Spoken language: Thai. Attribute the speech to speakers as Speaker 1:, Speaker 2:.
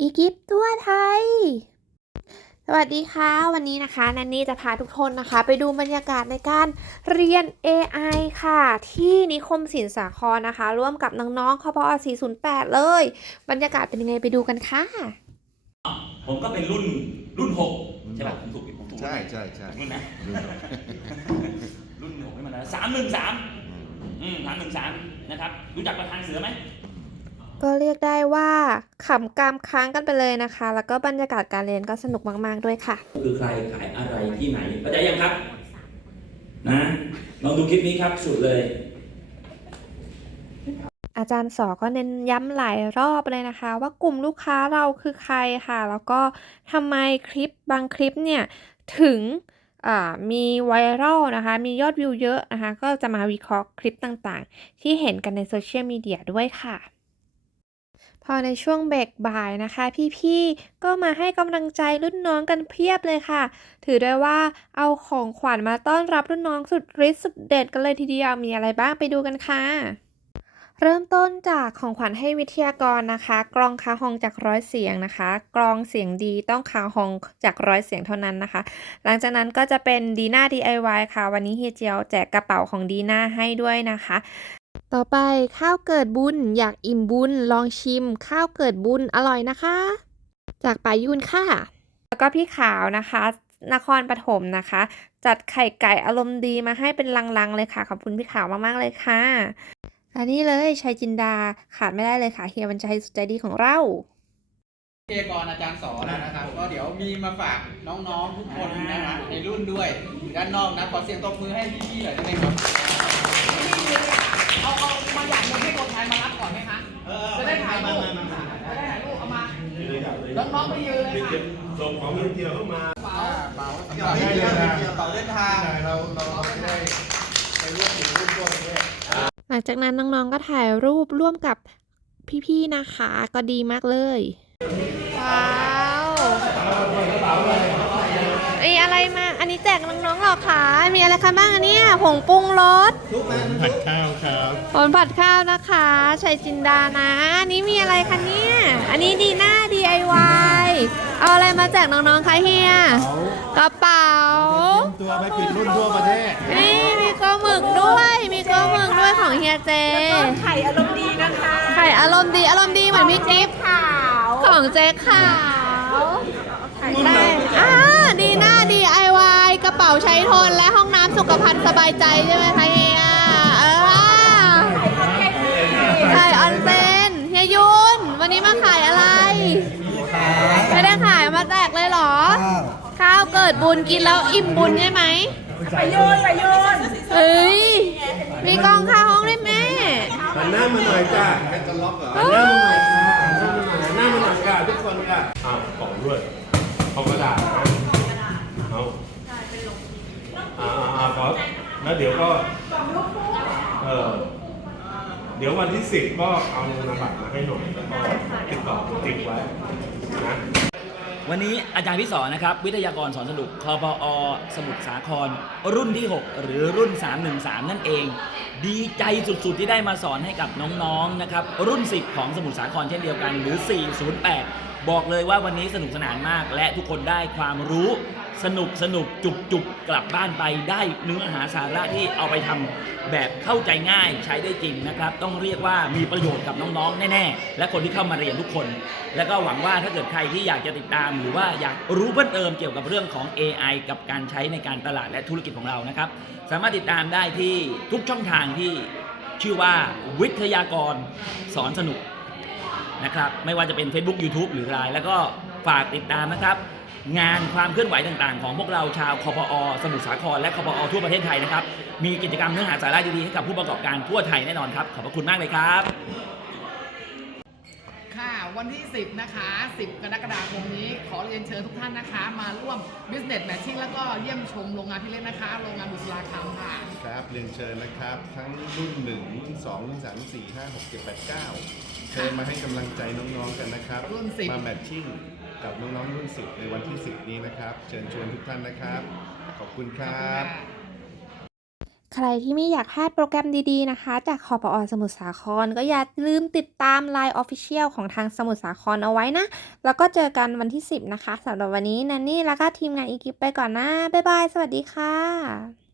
Speaker 1: อีกิฟทั่วไทย สวัสดีค่ะ วันนี้นะคะนันนี่จะพาทุกคนนะคะ ไปดูบรรยากาศในการเรียน AI ค่ะ ที่นิคมศิลปสาครนะคะ ร่วมกับน้องๆคพอ408 เลย บรรยากาศเป็นยังไงไปดูกันค่ะ
Speaker 2: ผมก็เป็นรุ่นรุ่นหกใช่ป่ะผมถูกผมถูก
Speaker 3: ใช่ใช่ใช่
Speaker 2: รุ่นนะ
Speaker 3: รุ่นหก
Speaker 2: รุ่นหกให้มันนะสามหนึ่งสามอืมสามหนึ่งสามนะครับ รู้จักประธานเสือไหม
Speaker 1: ก็เรียกได้ว่าขำกามค้างกันไปเลยนะคะ แล้วก็บรรยากาศการเรียนก็สนุกมาก ๆ ด้วยค่ะ
Speaker 2: คือใครขายอะไรที่ไหนเข้าใจยังครับ นะลองดูคลิปนี้ครับสุดเลย
Speaker 1: อาจารย์สอก็เน้นย้ำหลายรอบเลยนะคะ ว่ากลุ่มลูกค้าเราคือใครค่ะ แล้วก็ทำไมคลิปบางคลิปเนี่ยถึงอ่ามีไวรัลนะคะ มียอดวิวเยอะนะคะ ก็จะมาวิเคราะห์คลิปต่างๆ ที่เห็นกันในโซเชียลมีเดียด้วยค่ะ พอในช่วงเบรกบ่ายนะคะ พี่ๆ ก็มาให้กำลังใจรุ่นน้องกันเพียบเลยค่ะ ถือได้ว่าเอาของขวัญมาต้อนรับรุ่นน้องสุดฤทธิ์สุดเด็ดกันเลยทีเดียวมีอะไรบ้างไปดูกันค่ะเริ่มต้นจากของขวัญให้วิทยากรนะคะ กรองคาฮองจากร้อยเสียงนะคะ กรองเสียงดีต้องคาฮองจากร้อยเสียงเท่านั้นนะคะ หลังจากนั้นก็จะเป็นดีน่า DIY ค่ะ วันนี้เฮียเจียวแจกกระเป๋าของดีน่าให้ด้วยนะคะ ต่อไปข้าวเกิดบุญ อยากอิ่มบุญ ลองชิม ข้าวเกิดบุญอร่อยนะคะ จากป่ายุนค่ะ แล้วก็พี่ขาวนะคะ นครปฐมนะคะ จัดไข่ไก่อารมณ์ดีมาให้เป็นลังๆเลยค่ะ ขอบคุณพี่ขาวมากๆเลยค่ะและนี่เลยชัยจินดาขาดไม่ได้เลยค่ะเฮียบรรชัยสุดใจดีของเรา
Speaker 4: วิทยากรอาจารย์สอนนะครับ ก็เดี๋ยวมีมาฝากน้องๆทุกคนนะครับในรุ่นด้วยอยู่ด้านนอกนะขอเสียงตบมือให้พี่ๆหน่อยได้ไหมครับ เอาเอามาอย่างหนึงให้คนไทยมารับก่อนไหมคะจะได้ถ่ายรูปจะได้ถ่ายรูปเอามาน้องๆไปยืนเลยค่ะ
Speaker 5: ส่งของเงินเที่ยวเข้ามา
Speaker 4: เป๋าเป๋าสำหรับเดินทางเป๋าเดินทาง
Speaker 3: เราเราไม่ได้ไปร่วมถึงรุ่นต้นด้วย
Speaker 1: หลังจากนั้นน้องๆก็ถ่ายรูปร่วมกับพี่ๆนะคะ ก็ดีมากเลย ว้าวไออะไรมา อันนี้แจกน้องๆเหรอคะ มีอะไรคะบ้างอันเนี้ยผงปรุงรส
Speaker 5: ผัดข้าว ครับ
Speaker 1: ผลผัดข้าวนะคะชัยจินดานะอันนี้มีอะไรคะเนี่ย อันนี้ดีหน้า DIY เอาอะไรมาแจกน้องๆคะเฮียกระเป๋า
Speaker 3: ตัวไปปิดรุ่นทั่วประเทศ
Speaker 1: นี่มีโกหมึกด้วย มีโกหมึกด้วยของเฮียเจ
Speaker 6: ไข่อารมณ์ดีนะคะ
Speaker 1: ไข่อารมณ์ดีอารมณ์ดีเหมือนพี่กิฟต์
Speaker 6: ขาว
Speaker 1: ของเจ๊ขาวได้อ่าดีหน้า DIY กระเป๋าใช้ทนและห้องน้ำสุขภัณฑ์สบายใจใช่ไหมคะ ดบุญกินแล้วอิ่มบุญใช่ไหม
Speaker 6: ไปโยนไปโยน
Speaker 1: เฮ้ย มีกองข้าวห้องด้วยแม่
Speaker 5: หันหน้ามาหน่อยจ้า
Speaker 3: แค่จะล็อกเหรอ
Speaker 5: หันหน้ามาหน่อยค่ะหันหน้ามาหน่อยค่ะทุกคนค่ะอ้าวกล่องด้วยเอากระดาษนะเอาอ่าอ่าขอแล้วเดี๋ยวก็เออเดี๋ยววันที่สิบก็เอานามบัตรมาให้หน่อยแล้วก็ติดต่อติดไว้นะ
Speaker 2: วันนี้อาจารย์พิสอนนะครับ วิทยากรสอนสนุกคอปอสมุทรสาคร รุ่นที่ 6 หรือรุ่น 313 นั่นเอง ดีใจสุดๆที่ได้มาสอนให้กับน้องๆนะครับ รุ่น 10 ของสมุทรสาครเช่นเดียวกันหรือ 408 บอกเลยว่าวันนี้สนุกสนานมาก และทุกคนได้ความรู้ สนุกสนุกจุกจุกกลับบ้านไปได้เนื้อหาสาระที่เอาไปทำแบบเข้าใจง่ายใช้ได้จริงนะครับ ต้องเรียกว่ามีประโยชน์กับน้องๆ แน่ๆ และคนที่เข้ามาเรียนทุกคน แล้วก็หวังว่าถ้าเกิดใครที่อยากจะติดตาม หรือว่าอยากรู้เพิ่มเติมเกี่ยวกับเรื่องของ AI กับการใช้ในการตลาดและธุรกิจของเรานะครับ สามารถติดตามได้ที่ทุกช่องทางที่ชื่อว่าวิทยากรสอนสนุกนะครับ ไม่ว่าจะเป็น Facebook YouTube หรือไลน์แล้วก็ฝากติดตามนะครับ งานความเคลื่อนไหวต่างๆ ของพวกเราชาวคปอสมุทรสาครและคปอทั่วประเทศไทยนะครับ มีกิจกรรมเนื้อหาสาระดีๆให้กับผู้ประกอบการทั่วไทยแน่นอนครับ ขอบพระคุณมากเลยครับ
Speaker 4: ค่ะวันที่ 10 นะคะ 10 กรกฎาคมนี้ ขอเรียนเชิญทุกท่านนะคะ มาร่วม business matching แล้วก็เยี่ยมชมโรงงานที่เล่นนะคะ โรงงานบุษราคำค่ะ
Speaker 3: ครับเรียนเชิญนะครับ ทั้งรุ่นหนึ่งรุ่นสองรุ่นสามรุ่นสี่ห้าหกเจ็ดแปดเก้าเชิญมาให้กำลังใจน้องๆกันนะครับ
Speaker 4: รุ่นสิบ
Speaker 3: มาแมทชิ่ง กับน้องๆรุ่นสิบในวันที่สิบนี้นะครับ เชิญชวนทุกท่านนะครับ ขอบคุณครับ
Speaker 1: ใครที่ไม่อยากพลาดโปรแกรมดีๆนะคะ จากคอปอสมุทรสาคร ก็อย่าลืมติดตาม Line Official ของทางสมุทรสาครเอาไว้นะ แล้วก็เจอกันวันที่ 10 นะคะสำหรับวันนี้แนนนี่แล้วก็ทีมงานอีกิปไปก่อนนะ บ๊ายบาย สวัสดีค่ะ